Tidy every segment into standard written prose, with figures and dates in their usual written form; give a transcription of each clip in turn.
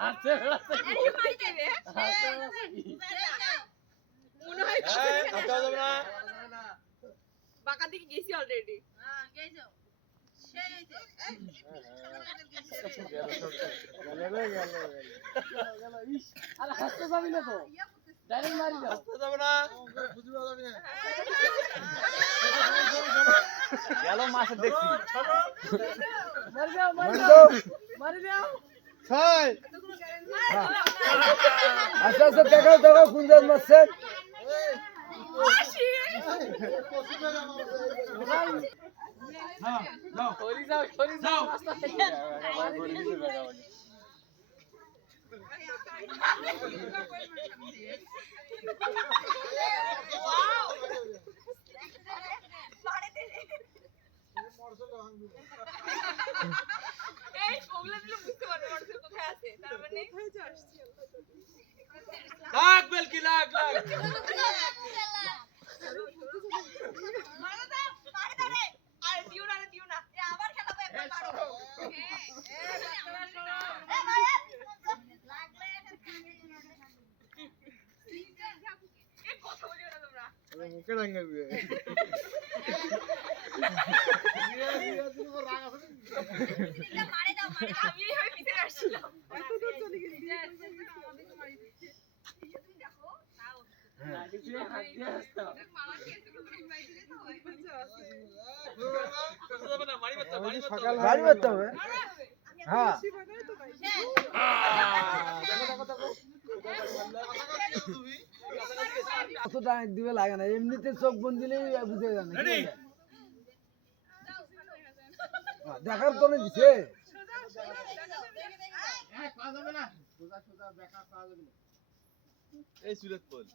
আছে এই মারি দেবে মনে হয় কথা হবে না বাঁকা দিকে গেছি অলরেডি হ্যাঁ গেছো সেই আরে হাসতে যাবি না তো ডাইরেক্ট মারি দাও কথা হবে না বুঝবা যাবে না গেল মাছ দেখছি মারি দাও মারি দাও মারি দাও ছয় আচ্ছা আচ্ছা দেখো দেখো কোন জাত মারছেন হ্যাঁ যাও সরি যাও রাস্তা থেকে এই ওগুলা দিলে বুঝতে পারবে মানুষ কোথায় আছে তার মানে লাগ বেলকি লাগ লাগ মারো দাও মারো দাও রে আর দিও না এ আবার খেলাবে একবার মারো কথা বলিও না তোমরা মুখে রাঙাবে মারে দাও আমি এইভাবে পিছে আসছিলাম এত দূর চলে গেছি আমাদেরকে মারি দিচ্ছে তুমি দেখো নাও না কিছু হাত দিয়ে আসতো মারা খেয়েছে তুমি মারি দিলে তো ওই কিছু আছে কথা হবে না মারি মারতে গাড়ি মারতে হবে হ্যাঁ অতটা দিবে লাগে না এমনিতে চোখ বন্ধ দিলেই বুঝে যাবে দেখার তো দিছে এই সুরত বল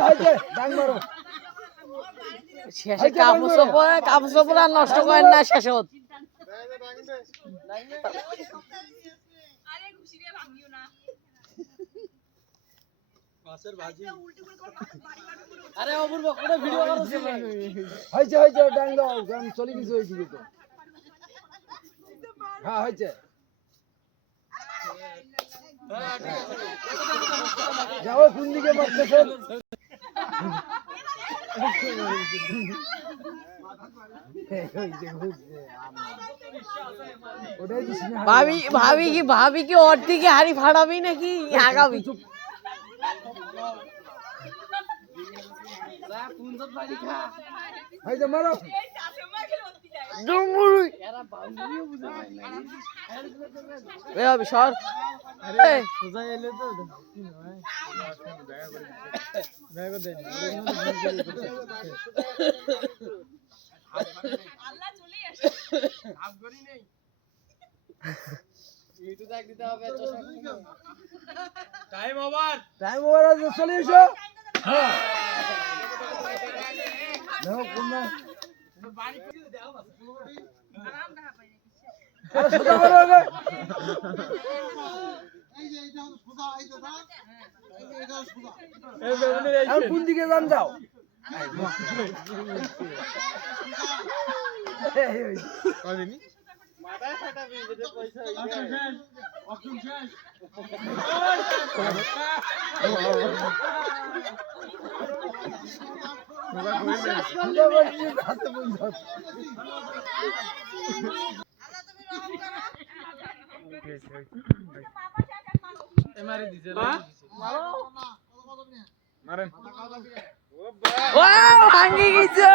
হইছে ডাং মারো শেষে কাপড় আর নষ্ট করেন না শেষে আরে ঘুষি দিয়ে ভাঙিও না মাছের ভাজি আরে অপূর্ব কোন ভিডিও করছিস হইছে হইছে ডাং দাও গান চলে গেছে ওই দিকে তো হ্যাঁ হইছে যাও কোন দিকে মারতেছেন ওটাই দিস না ভাবি কি ওর দিকে হাড়ি ফাড়াবি নাকি আগাবি হইছে মারো এই চাষে মা খেলে বলতে যায় ডুমুরি এরা বাউন্ডারিও বুঝে পায় না এ হবে সর এই সোজা এলে তো কি নয় দেখা দেন আল্লাহ চলেই আসে হাফ করি নেই ইউটিউব দেখ দিতে হবে টাইম ওভার টাইম ওভার আছে চলে এসো হ্যাঁ দেখো কোন বাড়ি থেকে দাও আরাম দেখা পাই আরে সোজা মারো রে এই যে এটা সুদা এই যে দা এটা সুদা আর কোন দিকে যান যাও কইনি মাথায় ফাটাবি যদি পয়সা অপশন শেষ এমআরই দিছে মারেন ও ভাঙি গেছে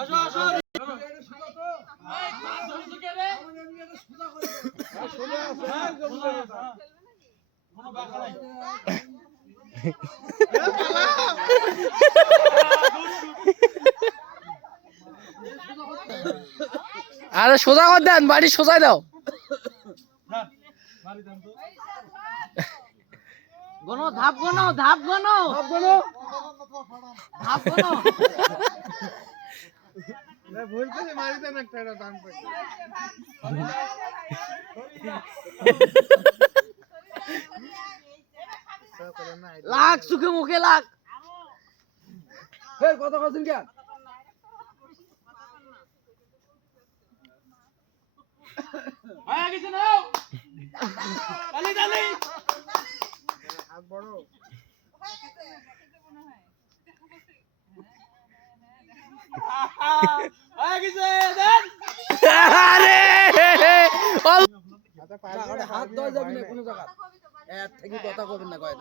আসো আসো আরে সোজা কর দেন বাড়ি সোজাই দাও গনো ধাপ গনো ধাপ গনো ধাপ গনো না ভুল করে মারি দেন একটা দান পড়ে লাগ সুখে মুখে লাগ ফের কথা কইছেন কেন হয়ে গেছে নাও তালি তালি হাত বড় হয়ে গেছে দেন আরে হাত দেওয়া যাবে না কোনো জায়গা এর থেকে কথা কবেন না কয়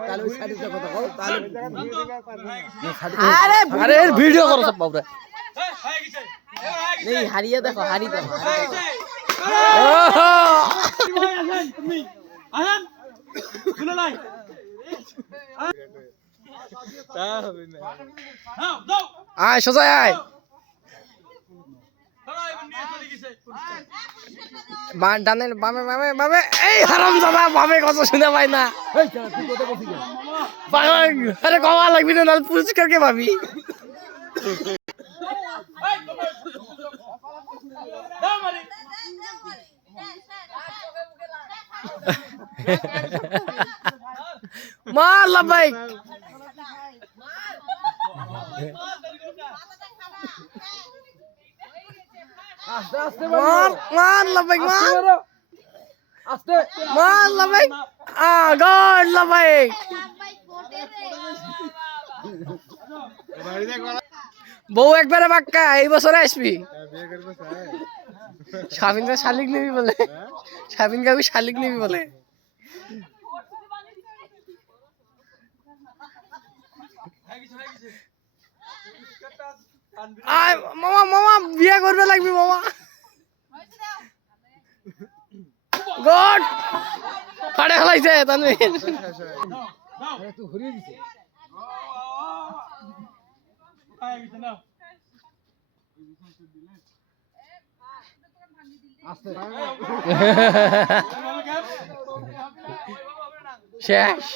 তাহলে ওই সাইডে যা কথা কও তাহলে আরে ভিডিও করো সব বাবরে হয়ে গেছে এই হারিয়ে দেখো হারি দেখো তুমি আহেন শুনে নাই তা হবে না নাও দাও আয় সোজা আয় দাঁড়া এবার নিয়ে চলে গেছে ডানে বামে বামে বামে এই হারামজাদা বামে কথা শুনে পাই না এই চল তুই কথা বলছিস কেন? পাগল আরে কমা লাগবি না নাল পুরস্কার কে পাবি দাও মারি মার লাভাই আস্তে আস্তে মার মার লাভাই মার আস্তে মার লাভাই গড লাভাই বউ একবারে বাক্কা এই বছরে আসবি বিয়ে করবে স্যার শাবিন কা শালিক নিবি বলে শাবিন কাকু শালিক নিবি বলে আয় মামা মামা বিয়ে করবে লাগবি মামা গড ফাড়ে ফেলাইছে তানভীর আরে তুই ঘুরিয়ে দিছিস হয়ে গেছে নাও আস্তে শেষ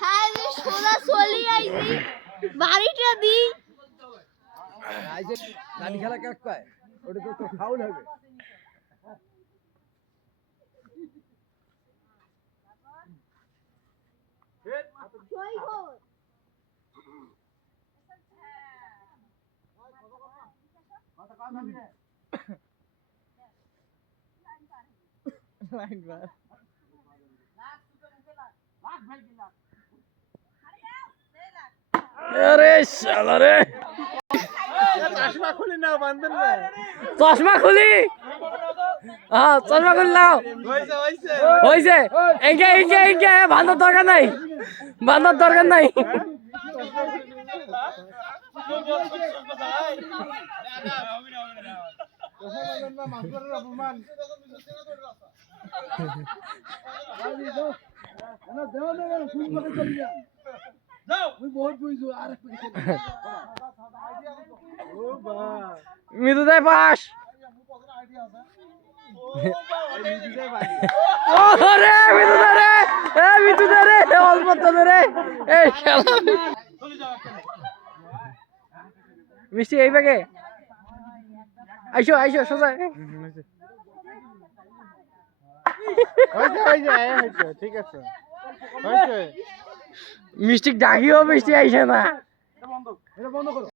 হ্যাঁ রে সোজা চলে আইছি বাড়িটা দি এই যে গাড়ি খেলা কাক কয় ওটা তো ফাউল হবে জয় হোক আরে শালা রে চশমা খুলে নাও বান্ধন না চশমা খুলি হ্যাঁ চশমা খুলি নাও হয়েছে এঁকে এঁকে এঁকে বাঁধার দরকার নাই বাঁধার দরকার নাই না দেও না ফুল করে চলে যা যাও আমি বহুত বুঝছো আর ও বা মৃদু দেয় পাস ও রে মৃদু দে রে এ মৃদু দে রে অল্প তো দে রে এই শালা চলে যাও একটা মিষ্টি এই ব্যাগে আইসো আইসো সোজা হয়েছে ঠিক আছে হয়েছে মিষ্টি ডাকিও মিষ্টি আইসে না এটা বন্ধ করো